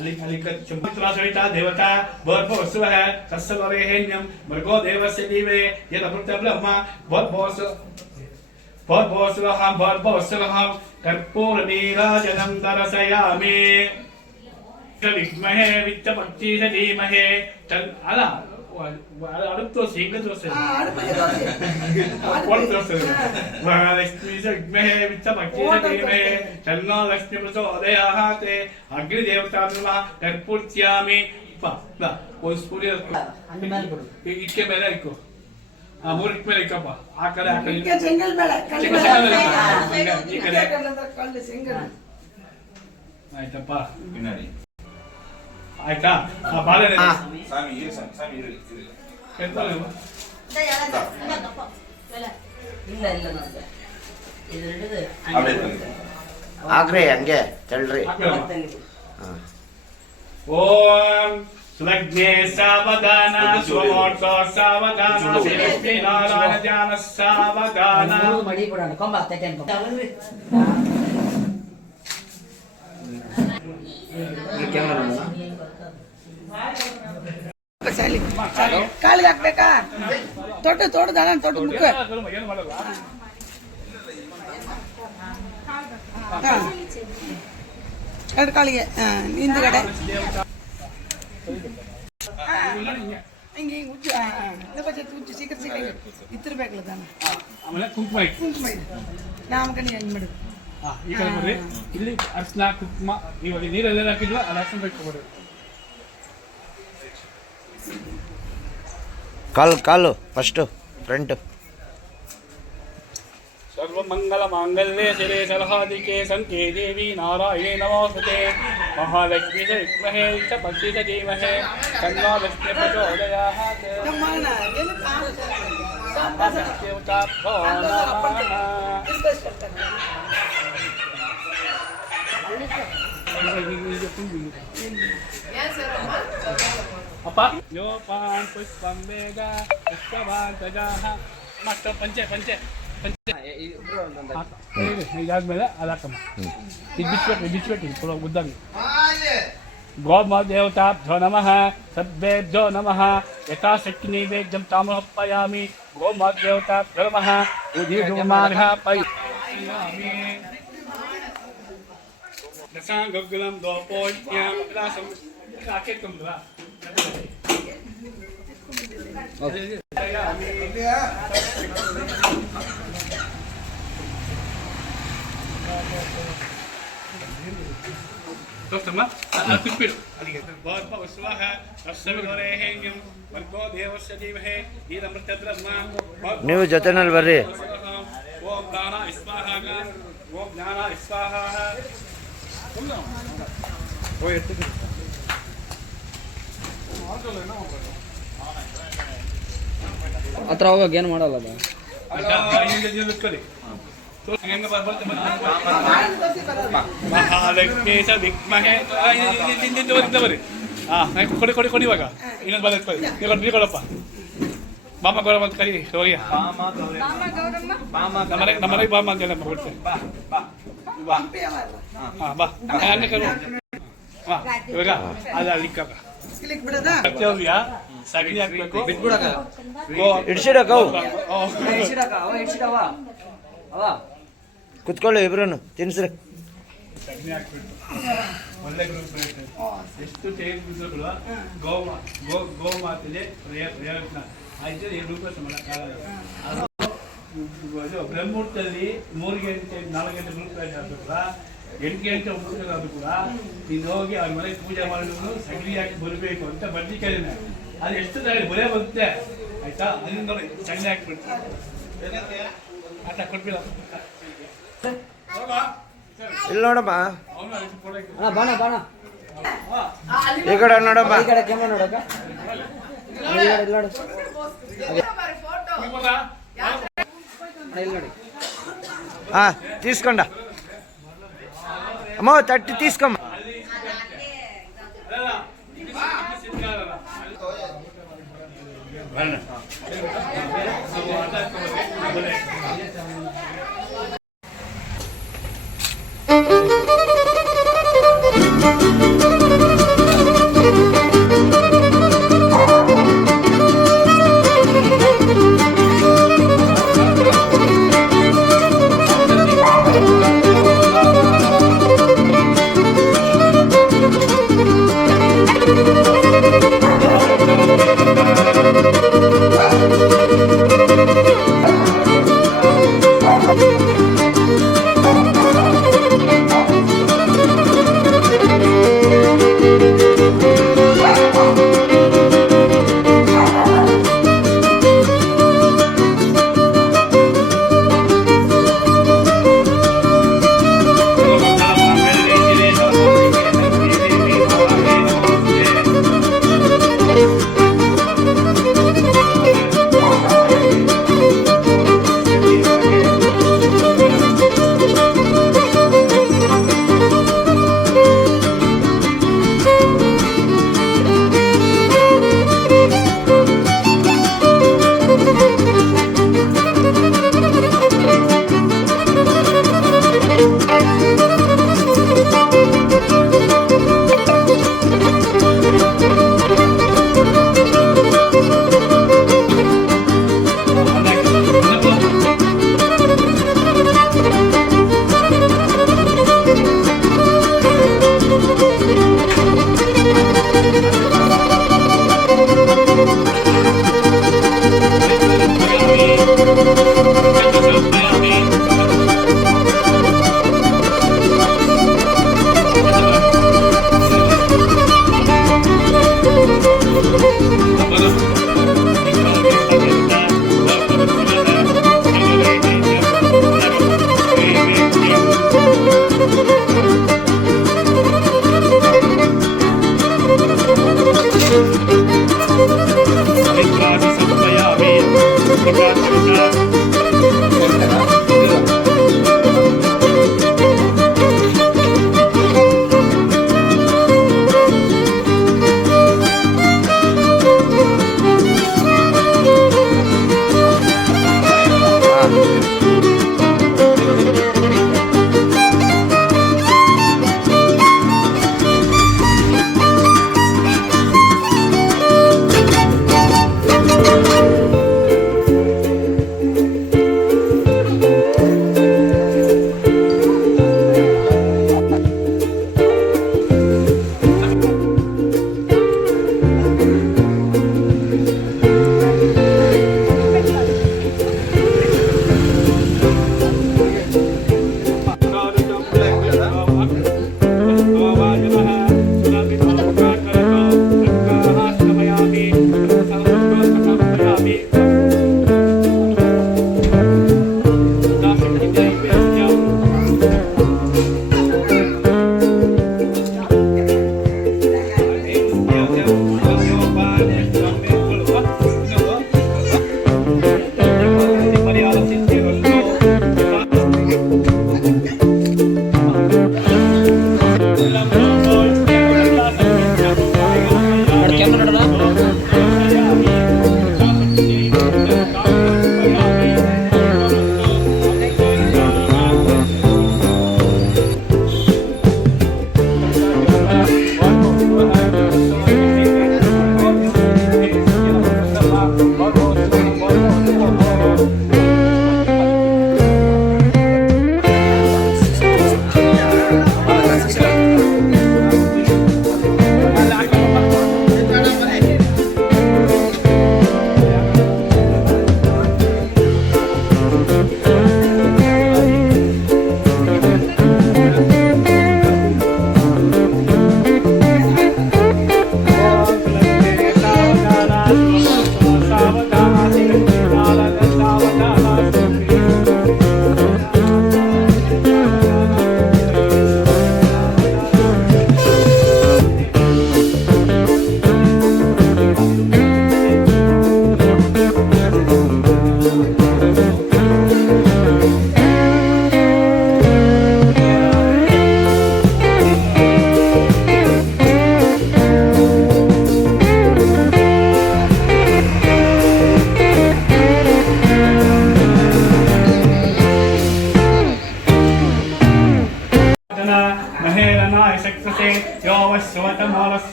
मित्रा सविता देवता भवत्सवः तस्य वरेण्यं भर्गो देवस्य धीमहि अमृत ब्रह्म भवत्सवः कर्पूर नीराजनं दर्शयामि ವಿದ್ಮಹೇ ವಿತ್ತ ಪಕ್ಷಿ ಧೀಮಹೇ ಅಲ್ಲ அடுப்பு தோசை எங்க தோசை மகாலட்சுமி வித்மஹே வித்த பக்தி ಧೀಮಹೇ ತನ್ನೋ ಲಕ್ಷ್ಮೀ ಪ್ರಚೋದಯಾತ್ ಅಗ್ನಿ ದೇವತಾ ಕರ್ಪೂರ್ತ್ಯಾಮಿ ಒಂದು ಸ್ಪೂನ್ ಇಕ್ಕೆ ಮೇಲೆ ಇಕ್ಕು ಮೂರು ಇಕ್ಕ ಮೇಲೆ ಇಕ್ಕಪ್ಪ ಆ ಕಡೆ ಆಯ್ತಪ್ಪ ಆಯ್ತಾ ಆ ಬಾಳೆ ಆಗ್ರಿ ಹಂಗೆ ತಳ್ರಿ ಓಂ ಲಗ್ನೇ ಸಾವಧಾನ ಸೋಮೋರ್ಥ ಸಾವಧಾನ ಶ್ರೀ ನಾರಾಯಣ ಧ್ಯಾನ ಸಾವಧಾನ ಮಡಿ ಬಿಡೋಣ ಕೊಂಬ ತಟ್ಟೆ ಕಾಲಿಗೆ ಹಾಕ್ಬೇಕಾ ತೊಟ್ಟು ದಾನ ತೊಟ್ಟು ಮುಖ ಎರಡು ಕಾಲಿಗೆ ಹಿಂದ್ಗಡೆ ಹಿಂಗೆ ಉಜ್ಜು ಉಜ್ಜು ಸೀಕ್ರ ಇತ್ತಿರ್ಬೇಕಲ್ಲ ದಾನ ಆಮೇಲೆ ಕುಂಕುಮ ಕುಂಕುಮ ಇದೆ ನಾಮಕನಿ ಹೆಂಗ್ ಮಾಡುದು ಈ ಕಡೆ ಬರ್ರಿ ಇಲ್ಲಿ ಅರ್ಶಿನ ಕುಂಕುಮ ಇವಾಗ ನೀರೆಲ್ಲ ಹಾಕಿದ್ವ ಅದು ಅರ್ಶಿನ ಬೇಕು ಕಾಲು ಫಸ್ಟು ಫ್ರಂಟ್ ಸರ್ವಮಂಗಲ ಮಾಂಗಲ್ಯೆ ಶಿರೇ ಸಲಹಾದಿಕೆ ಸಂಕೇ ದೇವಿ ನಾರಾಯಣೇ ನಮೋಸ್ತುತೆ ಮಹಾಲಕ್ಷ್ಮೀ ಚ ವಿದ್ಮಹೇ ಚ ಪಕ್ಷಿ ಚ ಧೀಮಹೇ ತನ್ನೋ ಲಕ್ಷ್ಮೀ ಪ್ರಚೋದಯಾತ್ ದೇವತಾಭ್ಯೋ ನಮಃ ಅಪ್ಪ ಯೋಪಾನ್ ಪುಷ್ಪಂ ವೇಗ ಪುಷ್ಪವಾನ್ ಗಜಾಹ ಮಸ್ತ ಪಂಚೆ ಇದಾದ್ಮೇಲೆ ಅದಾಕಮ್ಮ ಇದು ಬಿಚ್ಬೇಕು ಪುರ ಉದ್ದಂಗೆ ಗೋಮ ದೇವತಾಭ್ಯೋ ನಮಃ ಸದ್ಭ್ಯೋ ನಮಃ ಯಥಾಶಕ್ತಿ ನೈವೇದ್ಯಂ ತಾಮರ್ಪಯಾಮಿ ಗೋಮ ದೇವತಾಭ್ಯೋ ನಮಃ ಉದೀರ್ಘಮಾರ್ಹಾಪೈ ದಶಾಂಗಗುಲಂ ದೋಪೋಜ್ಞಾಂ ವಿಲಾಸಂ ರಾಕೆತ್ತುಂದ್ರ ತೋರ್ತಮ್ಮ ಅದು ಕುಟ್ಬಿಡು ಅಲ್ಲಿಗೆ ಗೋರ್ಭ ವಸ್ವಾಹ ರಸ್ಸವಿದೋರೇಹೇಯಂ ವರ್ಗೋ ದೇವಸ್ಯ ಜೀವಹೇ ಈರಮೃತದ್ರಹ್ಮ ನೀವು ಜೊತೆನಲ್ಲಿ ಬರ್ರಿ ಓಂ ಪ್ರಾಣ ಸ್ವಾಹ ಓಂ ಜ್ಞಾನ ಸ್ವಾಹ ಓ ಎತ್ತು ಹತ್ರ ಹೋಗಕ್ಕೆ ಏನು ಮಾಡಲ್ಲ ಅದು ಮಹಾಲಕ್ಷ್ಮೀ ಚ ವಿದ್ಮಹೇ ಬರ್ರಿ ಕೊಡಿ ಇವಾಗ ಇನ್ನೊಂದು ಬಲ ನೀವು ಕೊಡಪ್ಪ ಬಾಮ ಗೌರವ ಅಂತ ಕರಿ ಸೋರಿಯ ನಮ್ಮನೆಗೆ ಬಾಮ ಅಂತ ಹೇಳಮ್ಮ ಕೊಡ್ತೇನೆ ಬಾ ಕರು ಬಾ ಇವಾಗ ಅದು ಅಲ್ಲಿಕ್ಕ ಕರ್ತವ್ಯ ಸಗಣಿ ಹಾಕ್ಬೇಕು ಇಡ್ಸಿಡಕವು ಕುತ್ಕೊಳ್ಳಿ ಇಬ್ರು ತಿನ್ಸ್ರಿ ಸಗಣಿ ಹಾಕ್ಬಿಟ್ಟು ಒಳ್ಳೆ ಗ್ರೂಪ್ ಇರುತ್ತೆ ಎಷ್ಟು ಟೇಕ್ ಬಿದ್ರು ಗೋಮಾತೆಗೆ ಪ್ರಯತ್ನ ಆಯ್ತು ಈ ಗ್ರೂಪ್ ಮಾಡೋಕ್ಕಾಗಲ್ಲ ಬ್ರಹ್ಮುಹೂರ್ತದಲ್ಲಿ 3 ಗಂಟೆ 4 ಗಂಟೆ ಗ್ರೂಪ್ ಆಗ್ಬೇಕಲ್ಲ 8 ಗಂಟೆ 9 ಗಂಟೆ ಆದ್ರೂ ಕೂಡ ನೀನು ಹೋಗಿ ಅವ್ರ ಮನೆಗೆ ಪೂಜೆ ಮಾಡಿದ್ರು ಸಗಣಿ ಹಾಕಿ ಬರಬೇಕು ಅಂತ ಬರ್ಲಿ ಕೇಳಿನ ಅದು ಎಷ್ಟು ಬರೇ ಬರುತ್ತೆ ಆಯ್ತಾ ಅದನ್ನ ನೋಡಿ ಸಗಣಿ ಹಾಕ್ಬಿಟ್ಟು ಆಟ ಕೊಟ್ಬಿಡ ಇಲ್ಲಿ ನೋಡಮ್ಮ ಅಣ್ಣ ಬಾಣ ಬಾಣ ಈ ಕಡೆ ನೋಡಮ್ಮ ಈ ಕಡೆ ಕ್ಯಾಮ್ರಾ ನೋಡಕ್ಕ ಇಲ್ಲಿ ನೋಡು ಇಲ್ಲಿ ನೋಡಿ తీసుకోండి అమ్మో తట్టి తీసుకోమ్మ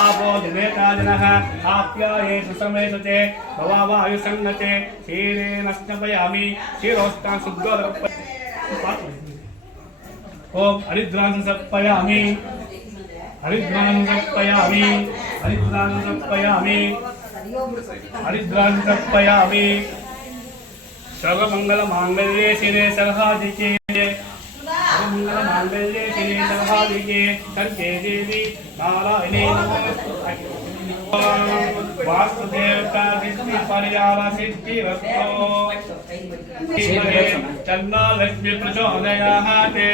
आपो दिवेताजनः आप्यायेषु समेषु चे भवावायुसन्नते क्षीरेण स्नपयामि क्षीरोष्टां शुद्धोदक ओम हरिद्रां सप्पयामि हरिद्रां सप्पयामि हरिद्रां सप्पयामि हरिद्रां सप्पयामि सर्वमङ्गलमाङ्गल्ये शिवे सर्वाधिके सर्वमङ्गलमाङ्गल्ये शिवे सर्वाधिके सर्वे देवी नारायणे नमोस्तुते वास्तुदेवता सिद्धि परियारा सिद्धि रस्तो चन्ना लक्ष्मी प्रचोदयाते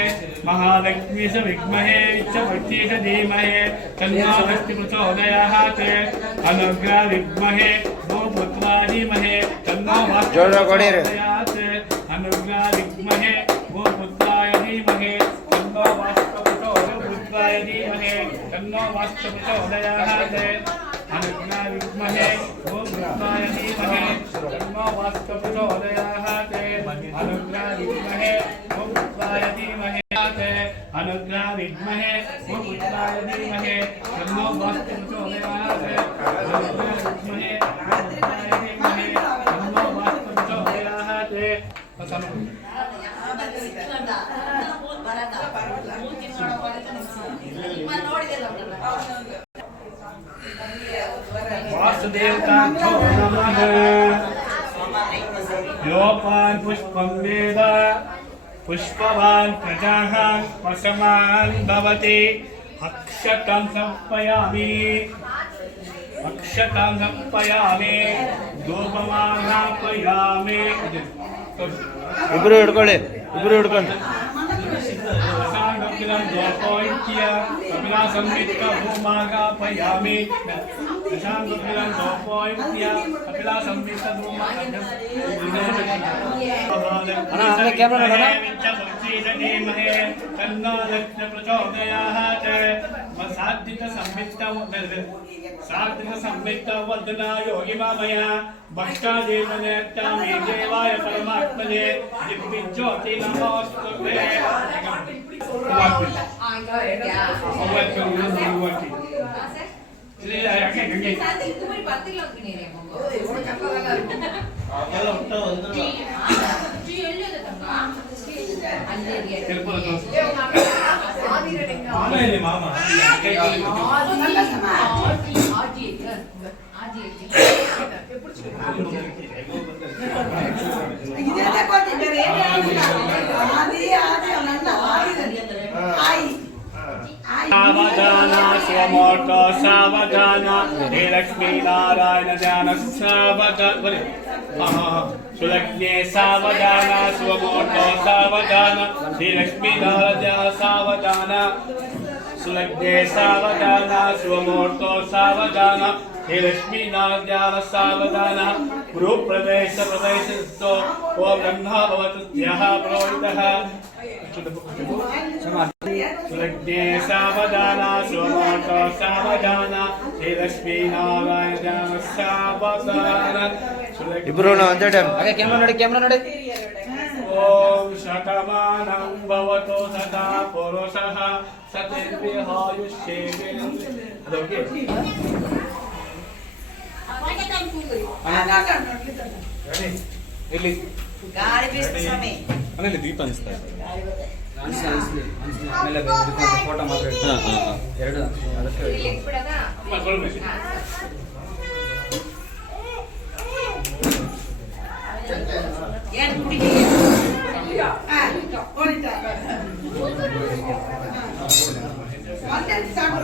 महालक्ष्मी च विद्महे च भक्ति च धीमहि चन्ना लक्ष्मी प्रचोदयाते अनुग्रह विद्महे गोपुत्रा धीमहि चन्ना वास्तुदेवताते अनुग्रह विद्महे गोपुत्राय धीमहि चन्ना वास्तुपुत्राय धीमहि चन्ना वास्तुप्रचोदयाते अनुग्रह विद्महे गोपुत्राय धीमहि चन्ना वास्तुप्रचोदयाते वासुदेवताभ्यो नमः योपान् पुष्पं वेद पुष्पवान् प्रजाहान् पशमान् भवति अक्षतं समर्पयामि धूपमानापयामि ಇಬ್ರು ಹಿಡ್ಕೊಳ್ಳಿ ಇಬ್ರು ಹಿಡ್ಕೊಂಡು असाङ्गकिलं दोपोय्य कपिलासंवित्तं धूमागापयामि असाङ्गकिलं दोपोय्य कपिलासंवित्तं हमें कैमरा लगाना। सात्विकसंवित्तवदना योगिमामया भक्तादेवनेत्यामि देवाय परमात्मने दिव्यज्योति नमोस्तुते ಇದೇ ಕೋತಿ ಬೇರೆ ಏನು ಆದಿ ಆದಿ ನನ್ನ ಆಯಿ सावधान स्वमोट सावधान हे लक्ष्मी नारायण ध्यान सावधान सुलग्ने सावधान स्वमोट सावधान हे लक्ष्मी नारायण सावधान सुलग्ने सावधान स्वमोट सावधान हे लक्ष्मी नारायण सावधान गुरुप्रवेश प्रवेशस्थो ओ ब्रह्मा भवतु ह्यः पुरोहितः सुलग्ने सावधान स्वमोट सावधान हे लक्ष्मी नारायण सावधान ಇಬ್ರು ಒಂದೇ ಟೈಮ್ ಹಾಗೆ ಕ್ಯಾಮ್ರಾ ನೋಡಿ ओम शतमानं भवतु सदा पुरुषः सतेन्द्रियायुष्येवेन्द्रिये ಗಾಳಿ ಬೀಸ್ತು ಸ್ವಾಮಿ ಆಮೇಲೆ ದೀಪ ಅನಿಸ್ತಾ ಆಮೇಲೆ ಫೋಟೋ ಮಾತ್ರ ಎರಡು ಅದಕ್ಕೆ ಏನ್ ಕುಡಿಗೆ ಓಡಿತಾ ಮತ್ತೆ ಸಾಕು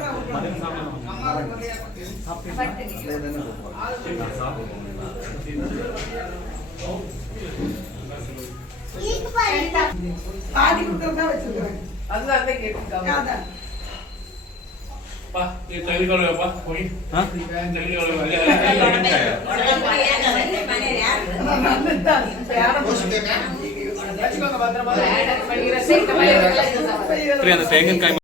ஆதி குடுக்கறதா வச்சிருக்காங்க அதுதான் அந்த கேட்காம அதான் पा ये चली करो पा कोई हां चली करो நல்லதா ತೆಂಗಿನಕಾಯಿ